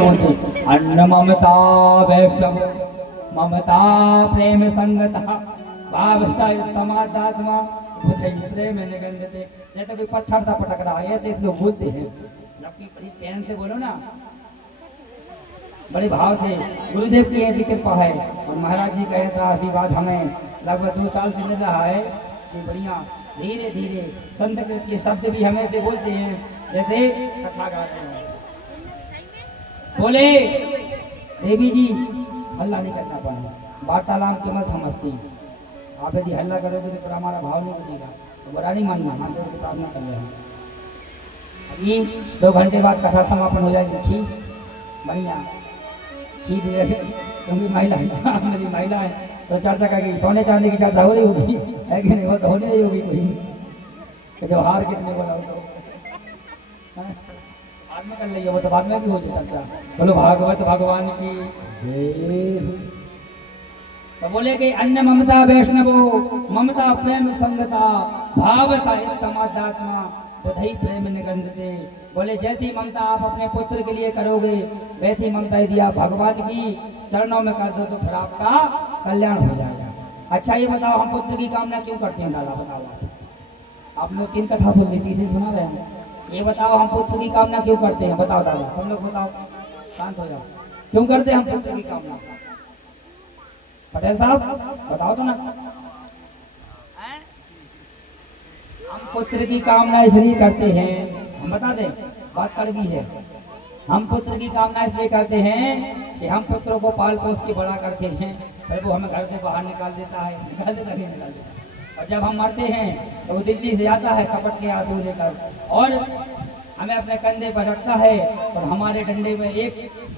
अन्न ममता वैष्णव ममता प्रेम संगता भावता समादात्मा प्रेम निगंधते। जैसे कोई पत्थर सा पटक रहा है तो लोग बोलते हैं, जबकि बड़ी प्रेम से बोलो ना, बड़े भाव से। गुरुदेव की ऐसी कृपा है और महाराज जी का ऐसा आशीर्वाद हमें लगभग 2 साल से मिल रहा है कि बढ़िया धीरे धीरे संत के शब्द भी हमें से बोलते हैं, जैसे कथा गा रहे हैं। बोले देवी जी हल्ला नहीं करना पड़ेगा, वार्तालाप के मत समझती। आप यदि हल्ला करोगे तो फिर हमारा भाव नहीं उठेगा, तो बड़ा नहीं मानना, हम तो प्रार्थना कर रहे हैं। अभी 2 घंटे बाद कथा समापन हो जाएगी। ठीक बढ़िया ठीक है, क्योंकि महिला मेरी महिला है तो चर्चा करेगी, सोने चांदी की चर्चा हो रही होगी है कि नहीं, वो तो होने ही होगी कोई जो हार कितने बोला हो तो बाद में कर लीजिए, वो तो बाद में भी हो जाए चर्चा। बोलो भागवत भगवान की जय। तो बोले कि अन्य ममता वैष्णवो ममता प्रेम संगता भावता समादात्मा बधाई प्रेम निगंधते। बोले जैसी ममता आप अपने पुत्र के लिए करोगे वैसी ममता यदि आप भगवान की चरणों में कर दो तो फिर आपका कल्याण हो जाएगा। अच्छा ये बताओ हम पुत्र की कामना क्यों करते हैं दादा, बताओ आप लोग किन कथा सुन ली थी सुना रहे हैं, ये बताओ हम पुत्र की कामना क्यों करते हैं, बताओ दादा हम लोग बताओ, शांत हो जाओ, क्यों करते हैं हम पुत्र की कामना? पटेल साहब बताओ तो ना। हम पुत्र की कामना इसलिए करते हैं, हम बता दें बात कड़वी है। हम पुत्र की कामना इसलिए करते हैं कि हम पुत्रों को पाल पोस के बड़ा करते हैं, फिर वो हमें घर से बाहर निकाल देता है, निकाल देता है। और जब हम मरते हैं तो वो दिल्ली से आता है कपट के आंसू लेकर और हमें अपने कंधे पर रखता है और हमारे डंडे में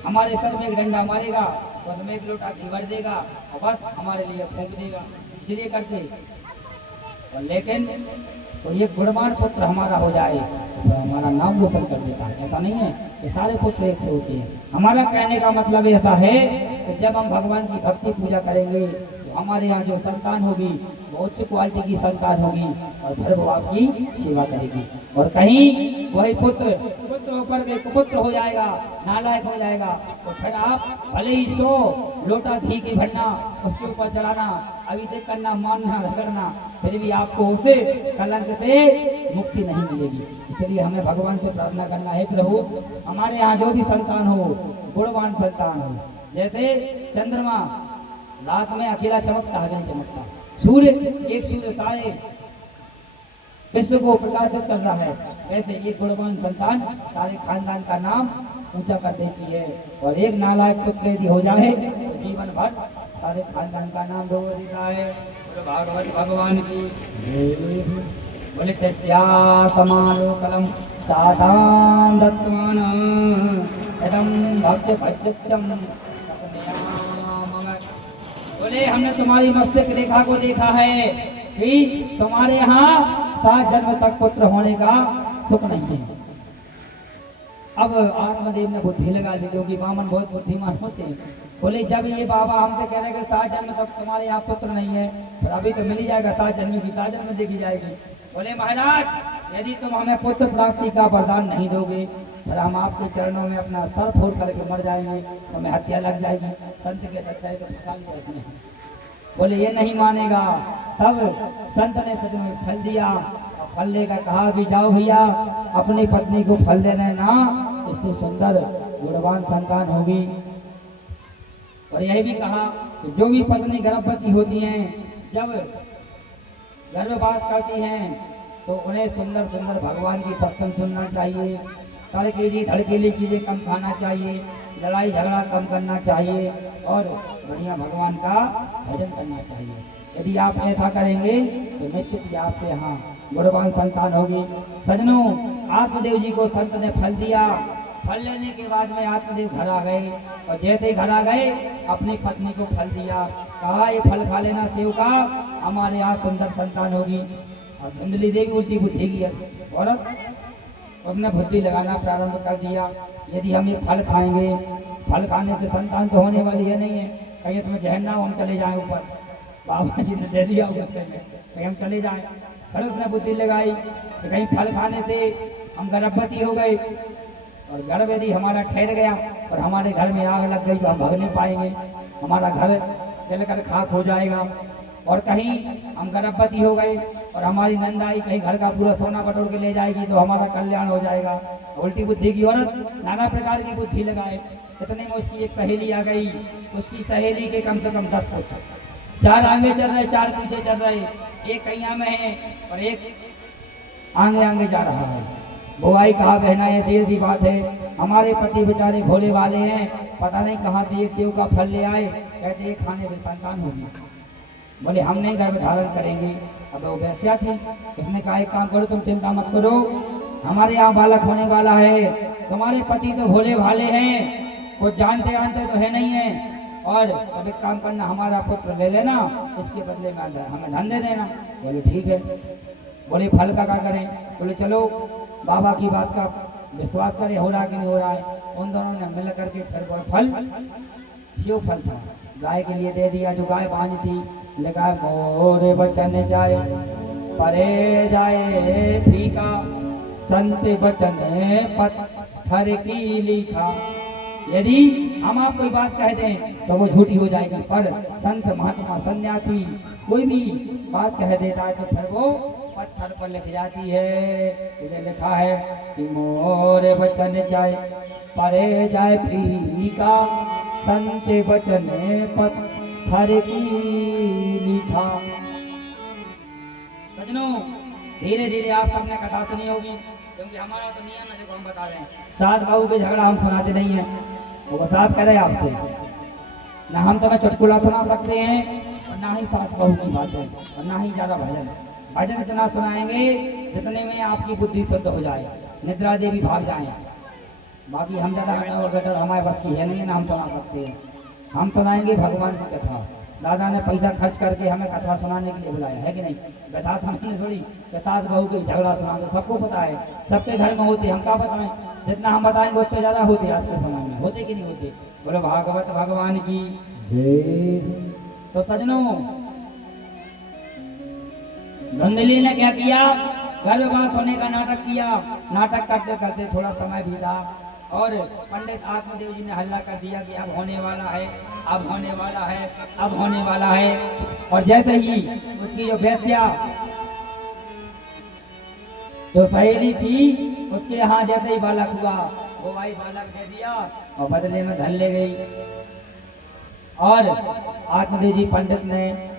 हमारे सर में एक डंडा मारेगा और हमें 1 लोटा घी भर देगा और बस हमारे लिए फूंक देगा, इसलिए करते। और लेकिन तो ये गुणवान पुत्र हमारा हो जाए तो हमारा नाम रोशन कर देता है, ऐसा नहीं है कि सारे पुत्र एक से होते हैं। हमारा कहने का मतलब ऐसा है कि जब हम भगवान की भक्ति पूजा करेंगे तो हमारे यहाँ जो संतान होगी वो उच्च क्वालिटी की संतान होगी और फिर वो आपकी सेवा करेगी। और कहीं वही पुत्र होकर के कुपुत्र हो जाएगा, नालायक हो जाएगा, तो फिर आप भले ही 100 लोटा घी की भरना उसके ऊपर चढ़ाना, अभिषेक करना, मानना, रगड़ना, फिर भी आपको उसे कलंक से मुक्ति नहीं मिलेगी। इसलिए हमें भगवान से प्रार्थना करना है, प्रभु हमारे यहाँ जो भी संतान हो गुणवान संतान हो। जैसे चंद्रमा रात में अकेला चमकता है, नहीं चमकता, सूर्य एक सूर्य तारे विश्व को प्रकाशित कर रहा है, वैसे एक गुणवान संतान सारे खानदान का नाम ऊंचा कर देती है। और एक नालायक पुत्र यदि हो जाए तो जीवन भर सारे खानदान का नाम डूब देता है। तो भागवत भगवान की बोले तस्यातमालोकलम साधान दत्तमान एकदम भक्ष्य भक्ष्यम। बोले हमने तुम्हारी मस्तक रेखा को देखा है कि तुम्हारे यहाँ 7 जन्म तक पुत्र होने का सुख नहीं है। अब आत्मदेव ने बुद्धि लगा ली, क्योंकि वामन बहुत बुद्धिमान होते हैं। बोले जब ये बाबा हमसे कह रहे कि 7 जन्म तक तुम्हारे यहाँ पुत्र नहीं है, फिर अभी तो मिल ही जाएगा, 7 जन्म की 7 जन्म देखी जाएगी। बोले महाराज यदि तुम हमें पुत्र प्राप्ति का वरदान नहीं दोगे फिर हम आपके चरणों में अपना सर फोड़ करके मर जाएंगे, हमें हत्या लग जाएगी। संत के सच्चाई को फंसा के रखने हैं। बोले ये नहीं मानेगा। तब संत ने सच में फल दिया, फल लेकर कहा भी जाओ भैया अपनी पत्नी को फल देना ना, इससे सुंदर गुणवान संतान होगी। और यही भी कहा कि जो भी पत्नी गर्भवती होती हैं, जब गर्भवास करती हैं तो उन्हें सुंदर सुंदर भगवान की सत्संग सुनना चाहिए, तड़केली धड़केली चीजें कम खाना चाहिए, लड़ाई झगड़ा कम करना चाहिए और बढ़िया भगवान का भजन करना चाहिए। यदि आप ऐसा करेंगे तो निश्चित ही आपके यहाँ गुणवान संतान होगी। सजनों आत्मदेव जी को संत ने फल दिया, फल लेने के बाद में आत्मदेव घर आ गए और जैसे ही घर आ गए अपनी पत्नी को फल दिया, कहा ये फल खा लेना सेव का, हमारे यहाँ सुंदर संतान होगी। और धुंधली देवी उल्टी बुद्धि की और उसने बुद्धि लगाना प्रारंभ कर दिया। यदि हम ये फल खाएंगे, फल खाने से संतान तो होने वाली है नहीं है, कहीं इसमें जहन्नम हम चले जाएं ऊपर, बाबा जी ने दे दिया गुस्से में, कहीं हम चले जाएं। फिर उसने बुद्धि लगाई कि कहीं फल खाने से हम गर्भवती हो गए और गर्भ यदि हमारा ठहर गया और हमारे घर में आग लग गई तो हम भाग नहीं पाएंगे, हमारा घर जलकर खाक हो जाएगा। और कहीं हम गर्भवती हो गए और हमारी नंदाई कहीं घर का पूरा सोना बटोर के ले जाएगी तो हमारा कल्याण हो जाएगा। उल्टी बुद्धि की औरत नाना प्रकार की बुद्धि लगाए। इतने में उसकी एक सहेली आ गई। उसकी सहेली के कम से कम 10 पुत्र, 4 आगे चल रहे, 4 पीछे चल रहे, एक कैया में है और एक आगे आगे जा रहा है। वो आई कहा बहना ये सीधी बात है, हमारे पति बेचारे भोले वाले हैं, पता नहीं कहाँ से ये सेव का फल ले आए, कहते ये खाने से संतान होगी। बोले हम नहीं गर्भ धारण करेंगे। अब वो वैश्या थी, उसने कहा एक काम करो, तुम चिंता मत करो, हमारे यहाँ बालक होने वाला है, तुम्हारे पति तो भोले भाले हैं, कुछ जानते जानते तो है नहीं है, और अब एक काम करना, हमारा पुत्र ले लेना, इसके बदले में हमें धन दे देना। बोले ठीक है। बोले फल का क्या करें? बोले चलो बाबा की बात का विश्वास करें, हो रहा कि नहीं हो रहा है। उन दोनों ने मिल करके फिर फल, शिव फल था, गाय के लिए दे दिया। जो गाय बांझ थी, लगा मोरे बचन जाए परे जाए फीका, संत बचन पत्थर की लिखा। यदि हम आप कोई बात कह दें तो वो झूठी हो जाएगी, पर संत महात्मा सन्यासी कोई भी बात कह देता है तो फिर वो पत्थर पर लिख जाती है। इसे लिखा है कि मोरे बचन जाए परे जाए फीका, संत बचन पत्थर की लिखा। सजनों, धीरे धीरे आप सबने कथा सुनी होगी, क्योंकि हमारा तो नियम है जो हम बता रहे हैं। सास बहू के झगड़ा हम सुनाते नहीं है, वो साथ कह रहे हैं आपसे, ना हम तुम्हें चुटकुला सुना सकते हैं और ना ही सास बहू की बातें, और ना ही ज्यादा भजन। भजन इतना सुनाएंगे जितने में आपकी बुद्धि शुद्ध हो जाए, निद्रा देवी भाग जाए। बाकी हम ज्यादा हमारे बस की है नहीं, ना हम सुना सकते हैं। हम सुनाएंगे भगवान की कथा। दादा ने पैसा खर्च करके हमें कथा सुनाने के लिए बुलाया है कि नहीं? कथा सुनाने थोड़ी, सास बहू के झगड़ा सुना दो, सबको पता है, सबके घर में होते, हम क्या बताएं? जितना हम बताएंगे उससे ज्यादा होते आज के समय में, होते कि नहीं होते? बोलो भागवत भगवान की जय। तो सजनों, धुंधली ने क्या किया? गर्भवास होने का नाटक किया। नाटक करते करते थोड़ा समय बीता और पंडित आत्मदेव जी ने हल्ला कर दिया कि अब होने वाला है, अब होने वाला है, अब होने वाला है। और जैसे ही उसकी जो वेश्या, जो सहेली थी, उसके यहाँ जैसे ही बालक हुआ, वो भाई बालक दे दिया और बदले में धन ले गई। और आत्मदेव जी पंडित ने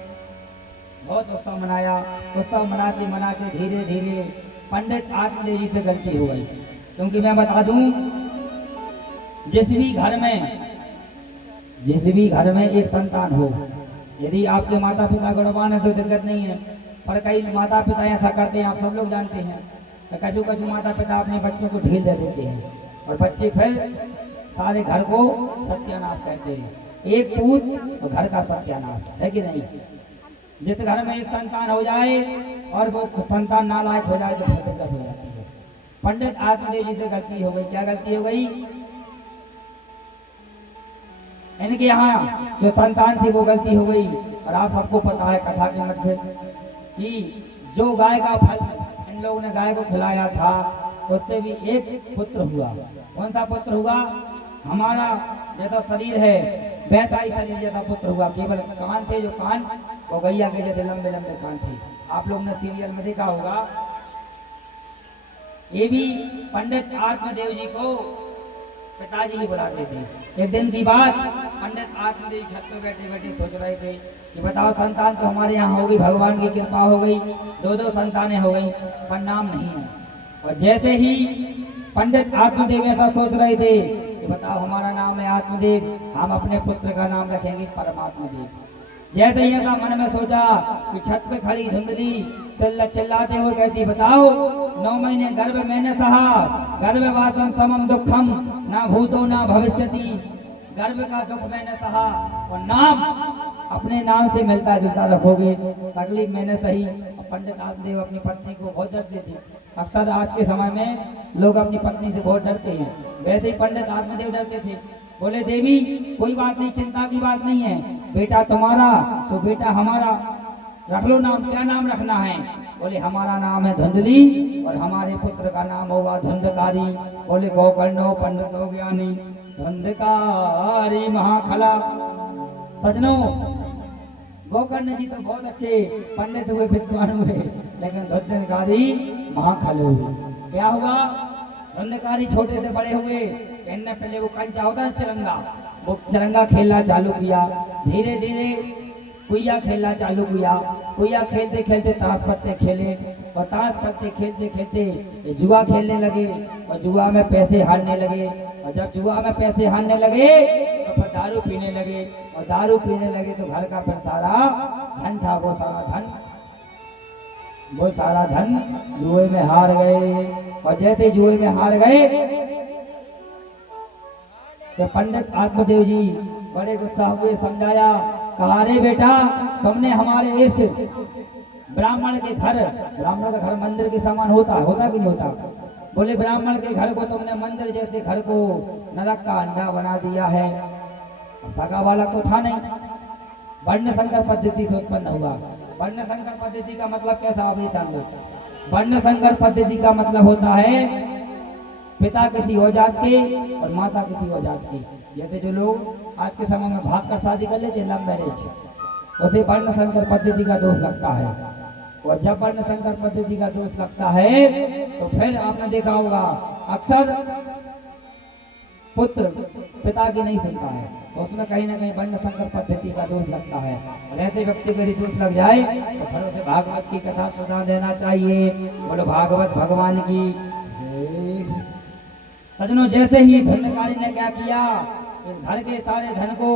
बहुत उत्सव मनाया। उत्सव मनाते मनाते धीरे धीरे पंडित आत्मदेव जी से गलती हो गई। क्योंकि मैं बता दूं, जिस भी घर में एक संतान हो, यदि आपके माता पिता गुणवान है तो दिक्कत नहीं है, पर कई माता पिता ऐसा करते हैं, आप सब लोग जानते हैं। तो कछु कछु माता पिता अपने बच्चों को ढील दे देते हैं और बच्चे फिर सारे घर को सत्यानाश कहते हैं। एक पूत तो घर का सत्यानाश है कि नहीं? जिस घर में एक संतान हो जाए और वो संतान नालायक हो जाए तो फिर दिक्कत हो जाती है। पंडित आत्मदेव जी से गलती हो गई। क्या गलती हो गई? इनके यहाँ जो संतान थी वो गलती हो गई। और आप सबको पता है कथा के मध्य कि जो गाय का फल इन लोगों ने गाय को खिलाया था, उससे भी एक पुत्र हुआ। कौन सा पुत्र हुआ? हमारा जैसा शरीर है वैसा ही शरीर जैसा पुत्र हुआ। केवल कान थे, जो कान वो गैया के जैसे लंबे लंबे कान थे। आप लोग ने सीरियल में देखा होगा। ये भी पंडित आत्मदेव जी को पिताजी ही बुलाते थे। एक दिन की बात, पंडित आत्मदेव छत पे बैठे बैठे सोच रहे थे कि बताओ, संतान तो हमारे यहाँ हो गई, भगवान की कृपा हो गई, 2-2 संतानें हो गई, पर नाम नहीं है। और जैसे ही पंडित आत्मदेव ऐसा सोच रहे थे कि बताओ हमारा नाम है आत्मदेव, हम अपने पुत्र का नाम रखेंगे परमात्मा देव। जैसे ही ऐसा मन में सोचा कि छत पे खड़ी धुंधली चिल्लाते हुए कहती, बताओ 9 महीने गर्भ मैंने सहा, गर्भवासम समम दुखम, ना भूतो ना भविष्यति। गर्भ का दुख मैंने सहा और नाम अपने नाम से मिलता जुलता रखोगे, तकलीफ मैंने सही। पंडित आत्मदेव अपनी पत्नी को बहुत डरते थे। अक्सर आज के समय में लोग अपनी पत्नी से बहुत डरते हैं, वैसे ही पंडित आत्मदेव डरते थे। बोले देवी कोई बात नहीं, चिंता की बात नहीं है, बेटा तुम्हारा तो बेटा हमारा, रख लो नाम। क्या नाम रखना है? बोले हमारा नाम है धुंधली और हमारे पुत्र का नाम होगा धुंधकारी। बोले गोकर्णो पंडितो ज्ञानी। धंधकारी महाखला। सजनों, गोकर्ण जी तो बहुत अच्छे पंडित हुए, विद्वान हुए, लेकिन धंधकारी महाखल हुए। क्या हुआ? धंधकारी छोटे से बड़े हुए, इनने पहले वो कंचा होता है चरंगा, वो चरंगा खेलना चालू किया। धीरे धीरे कुइया खेलना चालू किया। कुइया खेलते खेलते ताश पत्ते खेले, और ताश पत्ते खेलते खेलते जुआ खेलने लगे, और जुआ में पैसे हारने लगे। और जब जुआ में पैसे हारने लगे तो फिर दारू पीने लगे, और दारू पीने लगे तो घर का फिर सारा धन था, वो सारा धन जुए में हार गए। और जैसे जुए में हार गए तो पंडित आत्मदेव जी बड़े गुस्सा हुए, समझाया, कहा, अरे बेटा, तुमने हमारे इस ब्राह्मण के घर, ब्राह्मण का घर मंदिर के समान होता कि नहीं होता? बोले, ब्राह्मण के घर को तुमने मंदिर जैसे घर को नरक का अंडा बना दिया है। सगा वाला तो था नहीं, वर्ण संकर पद्धति से उत्पन्न हुआ। वर्ण संकर पद्धति का मतलब कैसा? अभी समझो। वर्ण संकर पद्धति का मतलब होता है पिता किसी और जात के और माता किसी और जात की। जैसे जो लोग आज के समय में भाग कर शादी कर लेते हैं, लव मैरिज, उसे वर्ण संकर पद्धति का दोष लगता है। और जब वर्ण संकर पद्धति का दोष लगता है तो फिर आपने देखा होगा अक्सर पुत्र पिता की नहीं सुनता है, तो उसमें कहीं ना कहीं वर्ण संकर पद्धति का दोष लगता है। और ऐसे व्यक्ति को यदि दोष लग जाए तो फिर उसे भागवत की कथा सुना देना चाहिए। बोलो भागवत भगवान की। सजनों, जैसे ही धंधकारी ने क्या किया, इस घर के सारे धन को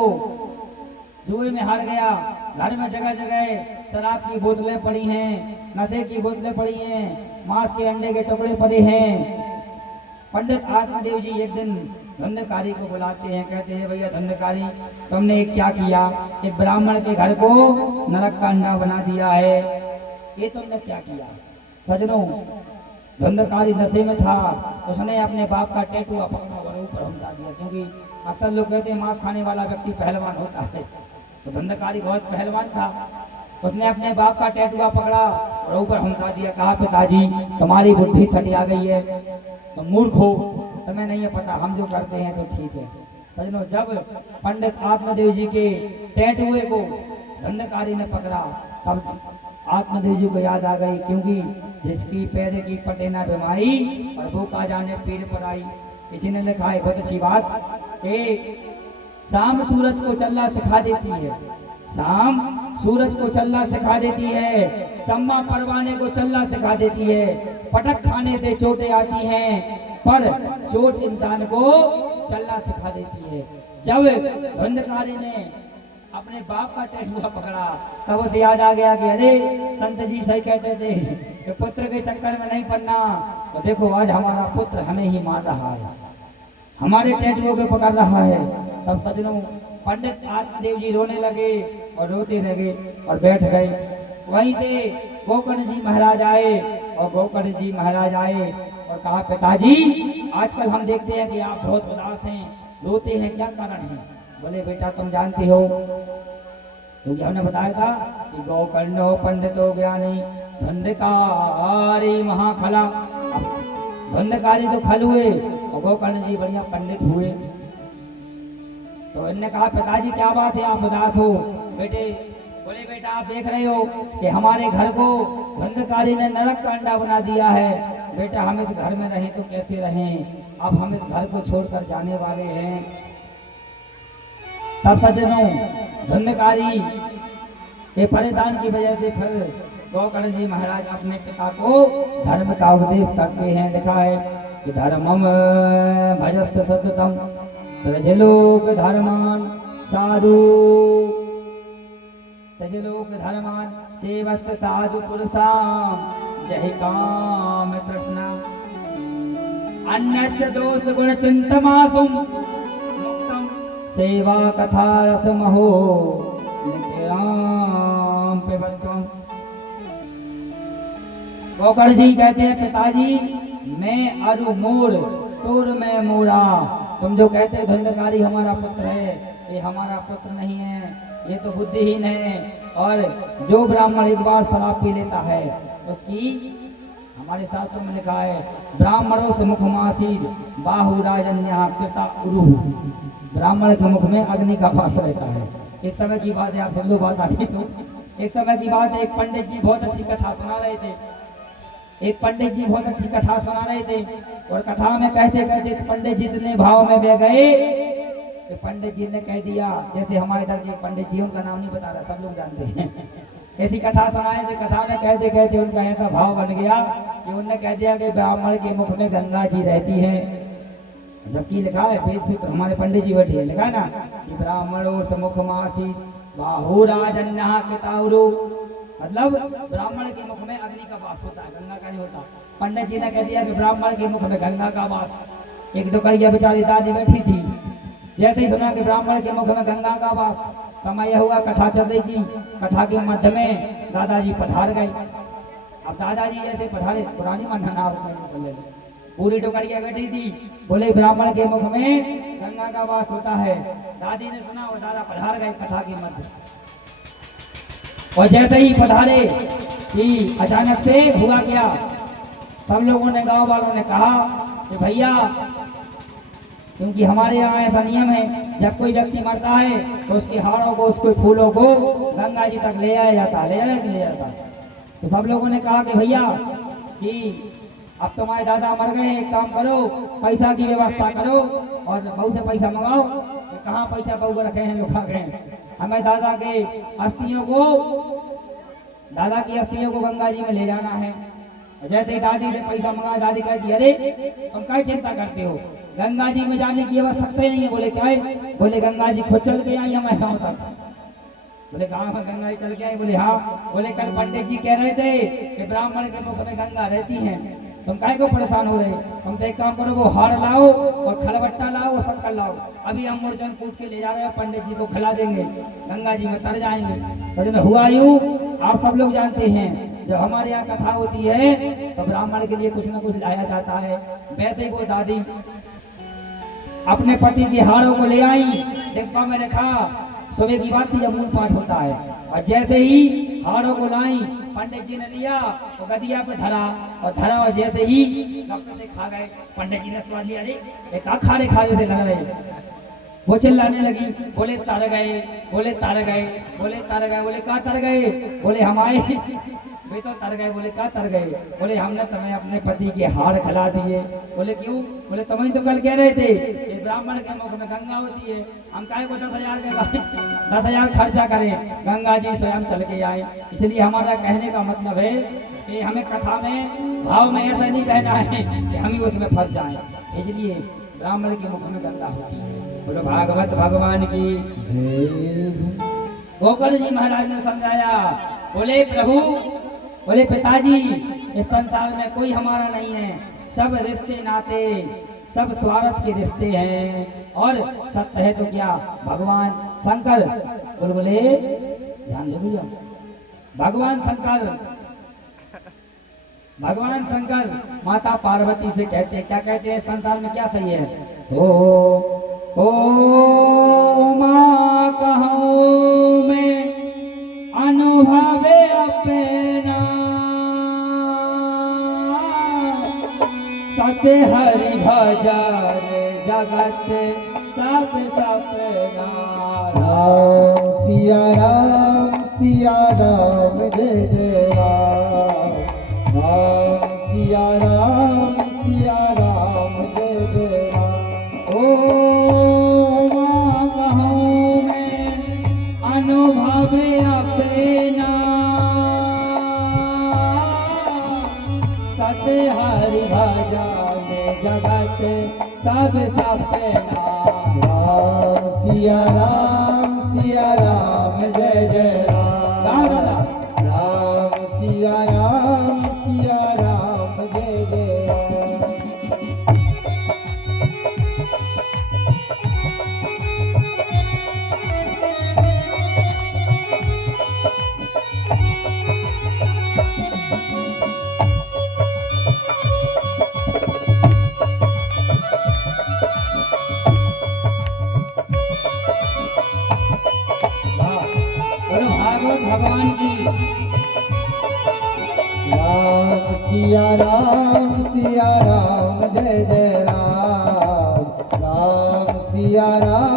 जुए में हार गया। घर में जगह जगह शराब की बोतलें पड़ी हैं, नशे की बोतलें पड़ी हैं, मांस के अंडे के टुकड़े पड़े हैं। पंडित आत्मदेव जी एक दिन धंधकारी को बुलाते हैं, कहते हैं, भैया धंधकारी, तुमने क्या किया? एक ब्राह्मण के घर को नरक का अंडा बना दिया है, ये तुमने क्या किया? सजनों, धंधकारी नशे में था, उसने अपने बाप का टैटू पकड़ा और ऊपर हमला दिया, क्योंकि अक्सर लोग कहते हैं मांस खाने वाला व्यक्ति पहलवान होता है, तो धंधकारी बहुत पहलवान था। उसने अपने बाप का टैटू पकड़ा और ऊपर हमला दिया। कहा, पिताजी, तुम्हारी बुद्धि छटिया गई है, तुम मूर्ख हो, तुम्हें नहीं है पता, हम जो करते हैं तो ठीक है। सजनों, जब पंडित आत्मदेव जी के टैटुए को धंधकारी ने पकड़ा, तब आत्मदेव जी को याद आ गई, क्योंकि जिसकी पैर की पटे ना बीमारी और वो का जाने पीर पर आई। किसी ने लिखा है बहुत अच्छी बात कि शाम सूरज को चलना सिखा देती है, शाम सूरज को चलना सिखा देती है, सम्मा परवाने को चलना सिखा देती है, पटक खाने से चोटें आती हैं, पर चोट इंसान को चलना सिखा देती है। जब धंधकारी ने अपने बाप का टैटू पकड़ा, तब उसे याद आ गया कि अरे संत जी सही कहते थे कि पुत्र के चक्कर में नहीं पड़ना। तो देखो, आज हमारा पुत्र हमें ही मार रहा है, हमारे टैटुओं को पकड़ रहा है। तब सजनों, पंडित आत्मदेव जी रोने लगे और रोते लगे और बैठ गए। वहीं से गोकर्ण जी महाराज आए, और गोकर्ण जी महाराज आए और कहा, पिताजी, आजकल हम देखते हैं कि आप बहुत उदास हैं, रोते हैं, क्या कारण है? बोले, बेटा, तुम जानते हो, क्योंकि हमने बताया था कि गोकर्ण पंडितो ज्ञानी धंधकारी महाखला। धंधकारी तो खल हुए और गोकर्ण जी बढ़िया पंडित हुए। तो इन्होंने कहा, पिताजी, क्या बात है, आप उदास हो? बेटे बोले, बेटा, आप देख रहे हो कि हमारे घर को धंधकारी ने नरक का अंडा बना दिया है। बेटा, हम इस घर में रहें तो कैसे रहें? अब हम इस घर को छोड़कर जाने वाले हैं। तब सज्जनों, धंधकारी के परेशान की वजह से फिर गोकर्ण जी महाराज अपने पिता को धर्म का उपदेश करते हैं। लिखा है कि धर्मम भजस्व सततम प्रजलोक धर्मान साधु, प्रजलोक धर्मान सेवस्त साधु पुरुषाम जय काम कृष्ण अन्य दोष गुण चिंतमासुम मुक्तम सेवा कथा रसमहो नित्यराम पिबत्वम। गोकर्ण जी कहते हैं, पिताजी, मैं अरु मोर तोर में मोरा। तुम जो कहते हो धंधकारी हमारा पुत्र है, ये हमारा पुत्र नहीं है, ये तो बुद्धिहीन है। और जो ब्राह्मण एक बार शराब पी लेता है उसकी हमारे शास्त्र में लिखा है ब्राह्मणों से मुखमासीर बाहु राजन्या कृता उरु। ब्राह्मण के मुख में अग्नि का वास रहता है। एक समय की बात है, आप सब लोग बात आती तो एक समय की बात है, एक पंडित जी बहुत अच्छी कथा सुना रहे थे। एक पंडित जी बहुत अच्छी कथा सुना रहे थे और कथा में कहते कहते पंडित जी इतने भाव में बह गए कि पंडित जी ने कह दिया, जैसे हमारे इधर के पंडित जी, उनका नाम नहीं बता रहा, सब लोग जानते हैं, ऐसी कथा सुनाए थे। कथा में कहते कहते उनका ऐसा भाव बन गया कि उन्होंने कह दिया कि ब्राह्मण के मुख में गंगा जी रहती है। जबकि लिखा है वेद सूत्र, हमारे पंडित जी बैठे लिखा है ना कि ब्राह्मणों से मुख मासी बाहु राजन्या किताउरु, मतलब ब्राह्मण के मुख में अग्नि का वास होता है, गंगा का नहीं होता। पंडित जी ने कह दिया कि ब्राह्मण के मुख में गंगा का वास। एक डुकड़िया बेचारी दादी बैठी थी, जैसे ही सुना कि ब्राह्मण के मुख में गंगा का वास, समय यह हुआ कथा चल रही थी, कथा के मध्य में दादाजी पधार गए। अब दादाजी जैसे पधारे, पुरानी मनना पूरी डुकड़िया बैठी थी, बोले ब्राह्मण के मुख में गंगा का वास होता है। दादी ने सुना और दादा पधार गए कथा के मध्य। और जैसे ही पधारे कि अचानक से हुआ क्या, सब लोगों ने, गांव वालों ने कहा कि भैया, क्योंकि हमारे यहाँ ऐसा नियम है, जब कोई व्यक्ति मरता है तो उसके हाड़ों को, उसके फूलों को गंगा जी तक ले जाया जाता है, ले जाता है। तो सब लोगों ने कहा कि भैया कि अब तुम्हारे दादा मर गए, एक काम करो, पैसा की व्यवस्था करो और बहू से पैसा मंगाओ। कि कहाँ पैसा बहू को रखे हैं, लुका गए, हमें दादा के अस्थियों को, दादा की अस्थियों को गंगा जी में ले जाना है। जैसे ही दादी ने पैसा मंगाया, दादी कहती अरे तुम क्या चिंता करते हो, गंगा जी में जाने की आवश्यकता नहीं है। बोले क्या है? बोले गंगा जी खुद चल के आई हमारे गाँव तक। बोले गाँव में गंगा जी चल के आई? बोले हाँ। बोले कल पंडित जी कह रहे थे कि ब्राह्मण के मुख में गंगा रहती है, तुम काहे को परेशान हो रहे? तुम तो एक काम करो, वो हार लाओ और खलबट्टा लाओ और शक्कर लाओ, अभी हम मुर्जन कूट के ले जा रहे हैं, पंडित जी को खिला देंगे, गंगा जी में तर जाएंगे। तो हुआ यूं, आप सब लोग जानते हैं, जब हमारे यहाँ कथा होती है तो ब्राह्मण के लिए कुछ न कुछ लाया जाता है। वैसे ही वो दादी अपने पति के हाड़ों को ले आई, डिब्बा में रखा। सुबह की बात थी जब मूल पाठ होता है, और जैसे ही हाड़ों को लाई, पंडित जी ने लिया तो गदिया पे धरा और जैसे ही डॉक्टर से खा गए। पंडित जी ने स्वाद लिया, अरे खारे खारे से लग रहे। वो चिल्लाने लगी, बोले तर गए, बोले तर गए, बोले तर गए। बोले कहाँ तर गए? बोले हम आए वे तो तर गए। बोले कहाँ तर गए? बोले हमने तुम्हें अपने पति के हाड़ खिला दिए। बोले क्यों? बोले तुम्हें तो कल कह रहे थे कि ब्राह्मण के मुख में गंगा होती है, हम काहे को 10,000 खर्चा करें, गंगा जी स्वयं चल के आए। इसलिए हमारा कहने का मतलब है कि हमें कथा में भाव में ऐसा नहीं कहना है कि हम ही उसमें फंस जाएं। इसलिए ब्राह्मण के मुख में गंगा होती है। बोलो भागवत भगवान की। गोकर्ण जी महाराज ने समझाया, बोले प्रभु, बोले पिताजी, इस संसार में कोई हमारा नहीं है, सब रिश्ते नाते, सब स्वार्थ के रिश्ते हैं, और सत्य है तो क्या भगवान शंकर, बोले ध्यान ले भैया, भगवान शंकर माता पार्वती से कहते हैं, क्या कहते हैं, संसार में क्या सही है? ओ माँ कहूँ मैं अनुभवे अपना, सत्य हरि भजन जगत सब सपना। राम सिया राम जय जय राम, राम सिया राम जय जय राम। ओ माँ कहूँ मैं अनुभव अपना, सत्य हरि भजन जगत सब सपना। राम सिया राम जय जय राम, राम सिया राम जय जय राम। भगवान की। सिया राम जय जय राम। राम सिया राम